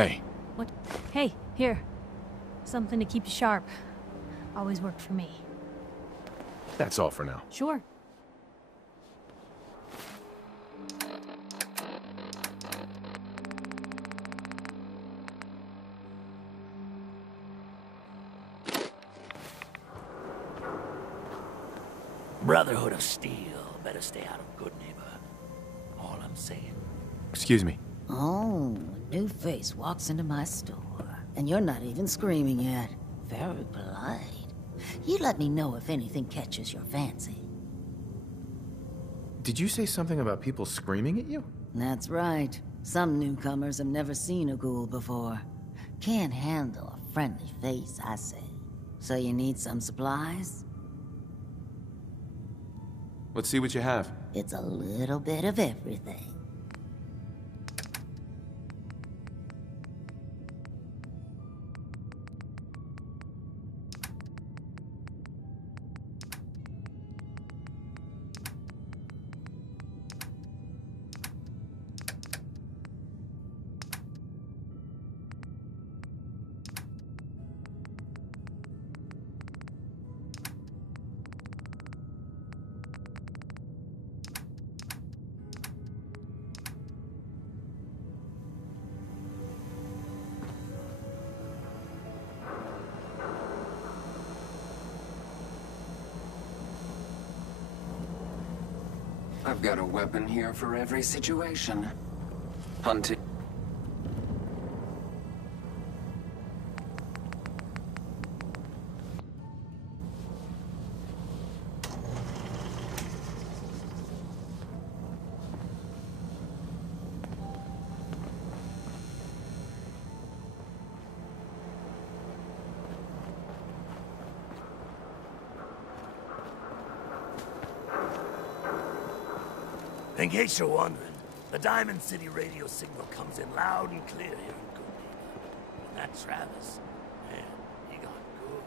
Hey. What? Hey, here. Something to keep you sharp. Always worked for me. That's all for now. Sure. Brotherhood of Steel. Better stay out of good neighbor. All I'm saying. Excuse me. Oh, a new face walks into my store. And you're not even screaming yet. Very polite. You let me know if anything catches your fancy. Did you say something about people screaming at you? That's right. Some newcomers have never seen a ghoul before. Can't handle a friendly face, I say. So you need some supplies? Let's see what you have. It's a little bit of everything. I've got a weapon here for every situation. Hunting. In case you're wondering, the Diamond City radio signal comes in loud and clear here in Good Neighbor. And that Travis, man, he got good.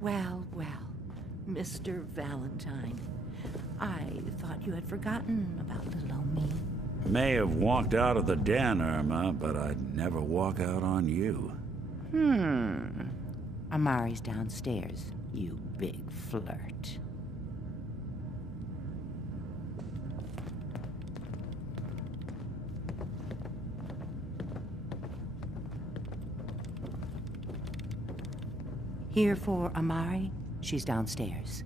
Well, well, Mr. Valentine. I thought you had forgotten about little old me. May have walked out of the den, Irma, but I'd never walk out on you. Amari's downstairs, you big flirt. Here for Amari? She's downstairs.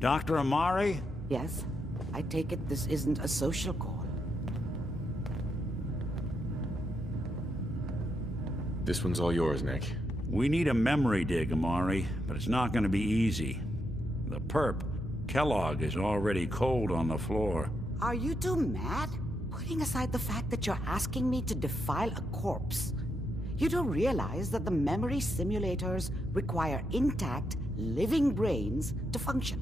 Dr. Amari? Yes? I take it this isn't a social call. This one's all yours, Nick. We need a memory dig, Amari, but it's not going to be easy. The perp, Kellogg, is already cold on the floor. Are you two mad? Putting aside the fact that you're asking me to defile a corpse. You do realize that the memory simulators require intact, living brains to function.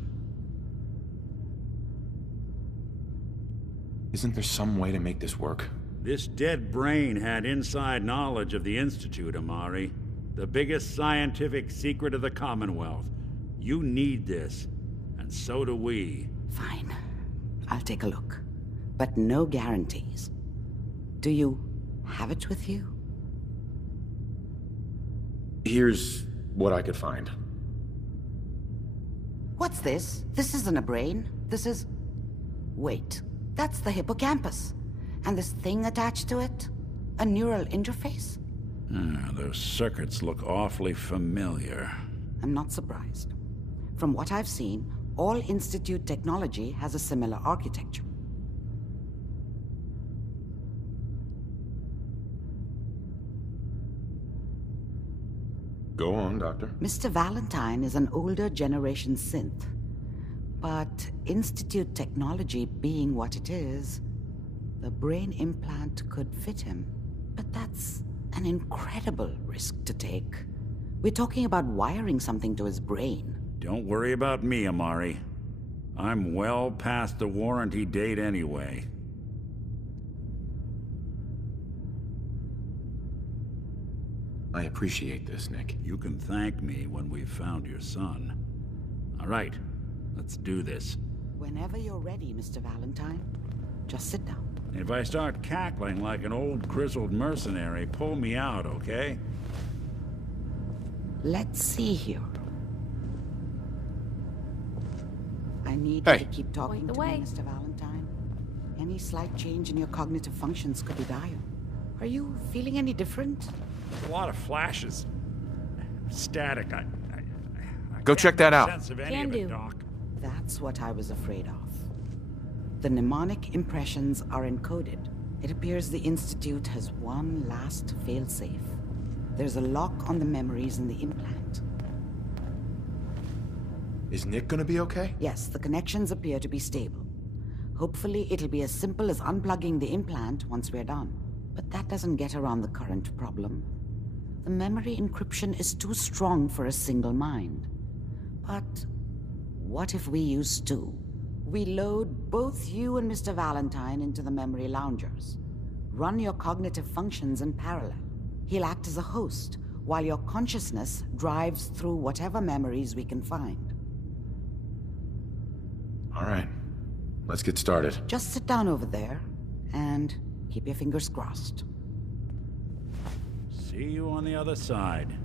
Isn't there some way to make this work? This dead brain had inside knowledge of the Institute, Amari. The biggest scientific secret of the Commonwealth. You need this, and so do we. Fine. I'll take a look. But no guarantees. Do you have it with you? Here's what I could find. What's this? This isn't a brain. This is... Wait. That's the hippocampus. And this thing attached to it? A neural interface? Those circuits look awfully familiar. I'm not surprised. From what I've seen, all Institute technology has a similar architecture. Go on, Doctor. Mr. Valentine is an older generation synth. But Institute technology being what it is, the brain implant could fit him. But that's an incredible risk to take. We're talking about wiring something to his brain. Don't worry about me, Amari. I'm well past the warranty date anyway. I appreciate this, Nick. You can thank me when we've found your son. All right, let's do this. Whenever you're ready, Mr. Valentine, just sit down. If I start cackling like an old grizzled mercenary, pull me out, okay? Let's see here. I need Hey. you to keep talking Point to the me, way. Mr. Valentine. Any slight change in your cognitive functions could be dire. Are you feeling any different? A lot of flashes. Static. I Go can't check that make out. sense of any Can of it, do. Doc. That's what I was afraid of. The mnemonic impressions are encoded. It appears the Institute has one last failsafe. There's a lock on the memories in the implant. Is Nick gonna be okay? Yes, the connections appear to be stable. Hopefully, it'll be as simple as unplugging the implant once we're done. But that doesn't get around the current problem. The memory encryption is too strong for a single mind. But what if we use two? We load both you and Mr. Valentine into the memory loungers. Run your cognitive functions in parallel. He'll act as a host, while your consciousness drives through whatever memories we can find. All right. Let's get started. Just sit down over there, and keep your fingers crossed. See you on the other side.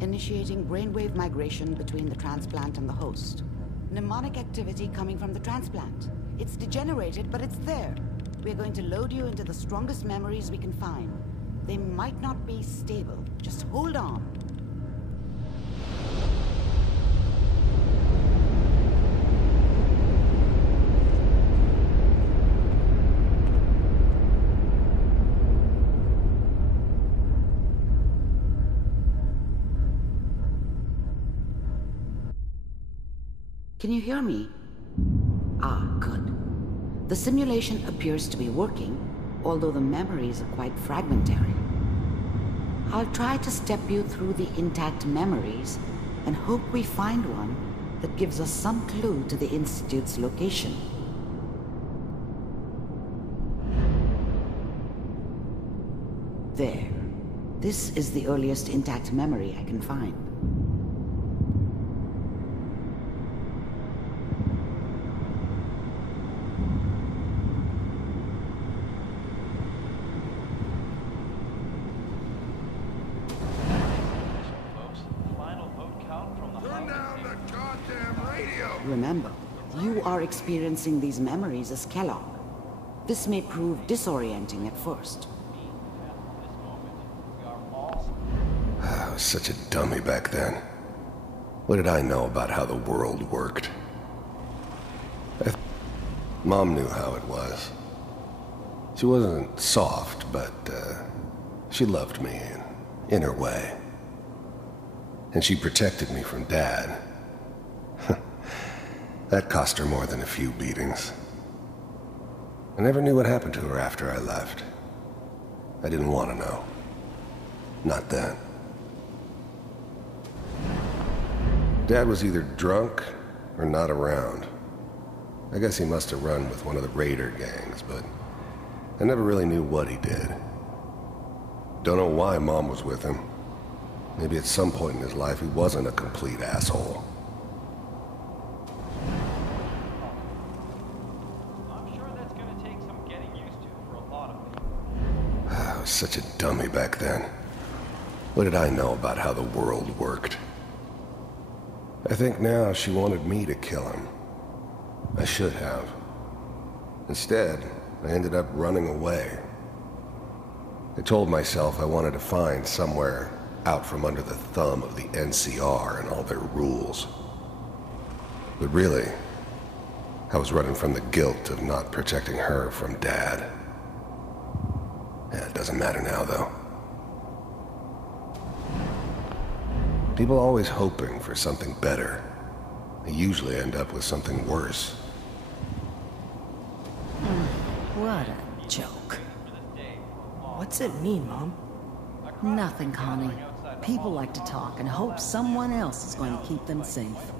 Initiating brainwave migration between the transplant and the host. Mnemonic activity coming from the transplant. It's degenerated, but it's there. We're going to load you into the strongest memories we can find. They might not be stable. Just hold on. Can you hear me? Ah, good. The simulation appears to be working, although the memories are quite fragmentary. I'll try to step you through the intact memories and hope we find one that gives us some clue to the Institute's location. There. This is the earliest intact memory I can find. Turn down the goddamn radio! Remember, you are experiencing these memories as Kellogg. This may prove disorienting at first. I was such a dummy back then. What did I know about how the world worked? Mom knew how it was. She wasn't soft, but, She loved me in her way. And she protected me from Dad. That cost her more than a few beatings. I never knew what happened to her after I left. I didn't want to know. Not then. Dad was either drunk or not around. I guess he must have run with one of the raider gangs, but I never really knew what he did. Don't know why Mom was with him. Maybe at some point in his life he wasn't a complete asshole. I'm sure that's gonna take some getting used to for a lot of people. I was such a dummy back then. What did I know about how the world worked? I think now she wanted me to kill him. I should have. Instead, I ended up running away. I told myself I wanted to find somewhere out from under the thumb of the NCR and all their rules. But really, I was running from the guilt of not protecting her from Dad. Yeah, it doesn't matter now, though. People are always hoping for something better. They usually end up with something worse. What a joke. What's it mean, Mom? Nothing, Connie. People like to talk and hope someone else is going to keep them safe.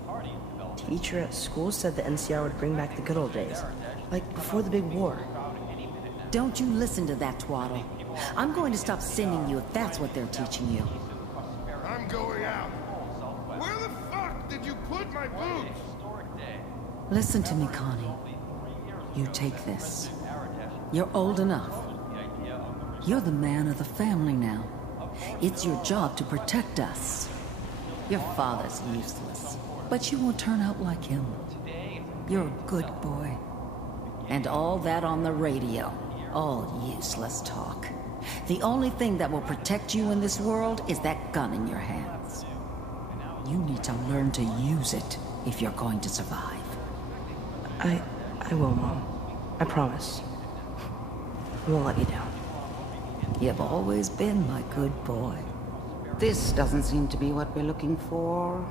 Teacher at school said the NCR would bring back the good old days. Like before the big war. Don't you listen to that twaddle. I'm going to stop sending you if that's what they're teaching you. I'm going out. Where the fuck did you put my boots? Listen to me, Connie. You take this. You're old enough. You're the man of the family now. It's your job to protect us. Your father's useless, but you won't turn out like him. You're a good boy. And all that on the radio, all useless talk. The only thing that will protect you in this world is that gun in your hands. You need to learn to use it if you're going to survive. I will, Mom. I promise. I won't let you down. You've always been my good boy. This doesn't seem to be what we're looking for.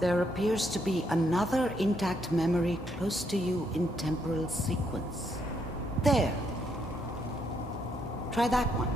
There appears to be another intact memory close to you in temporal sequence. There. Try that one.